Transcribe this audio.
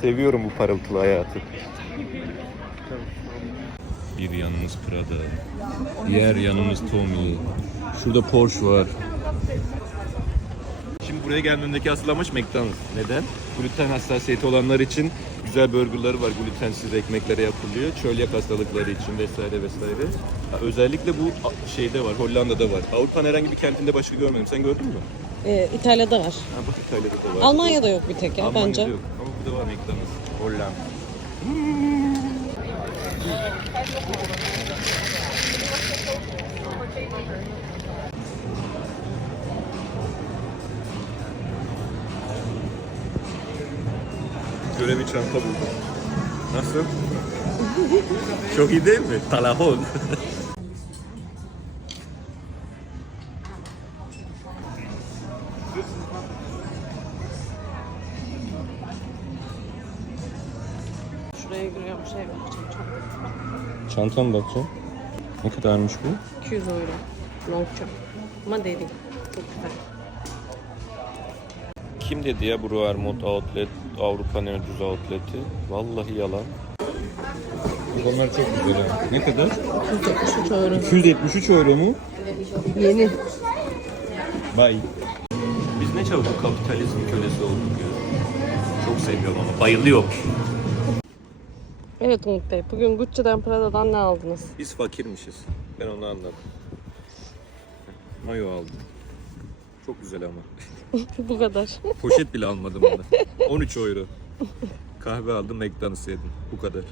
Seviyorum bu parıltılı hayatı. Bir yanımız Prada, diğer yanımız Tommy. Şurada Porsche var. Buraya gelmemdeki asıl amaç McDonald's. Neden? Gluten hassasiyeti olanlar için güzel burgerları var. Glutensiz ekmeklere yapılıyor. Çölyak hastalıkları için vesaire vesaire. Ha, özellikle bu şeyde var, Hollanda'da var. Avrupa'nın herhangi bir kentinde başka görmedim. Sen gördün mü? Ee, İtalya'da var. Ha bak İtalya'da da var. Almanya'da yok bir tek ya Almanya'da bence. yok ama burada var McDonald's. Hollanda. Göre bir çanta buldum. Nasıl? Çok iyi değil mi? Talahon. Şuraya giriyorum şey bakacağım. Çok Çanta mı bakacağım? Ne kadarmış bu? 200 euro. Longça. Ama deri. Çok güzel. Kim dedi ya bu Roermond Outlet Avrupa'nın en ucuz outlet'i? Vallahi yalan. Bunlar çok güzel ha. Ne kadar? 273 euro. 273 euro mu? Yeni. Bay. Biz ne çabuk kapitalizm kölesi olduk ya. Çok seviyorum ama bayılıyorum. Evet Umut Bey. Bugün Gucci'den Prada'dan ne aldınız? Biz fakirmişiz. Ben onu anladım. Mayo aldım. Çok güzel ama. Bu kadar. Poşet bile almadım ona. 13 euro. Kahve aldım, McDonald's yedim. Bu kadar.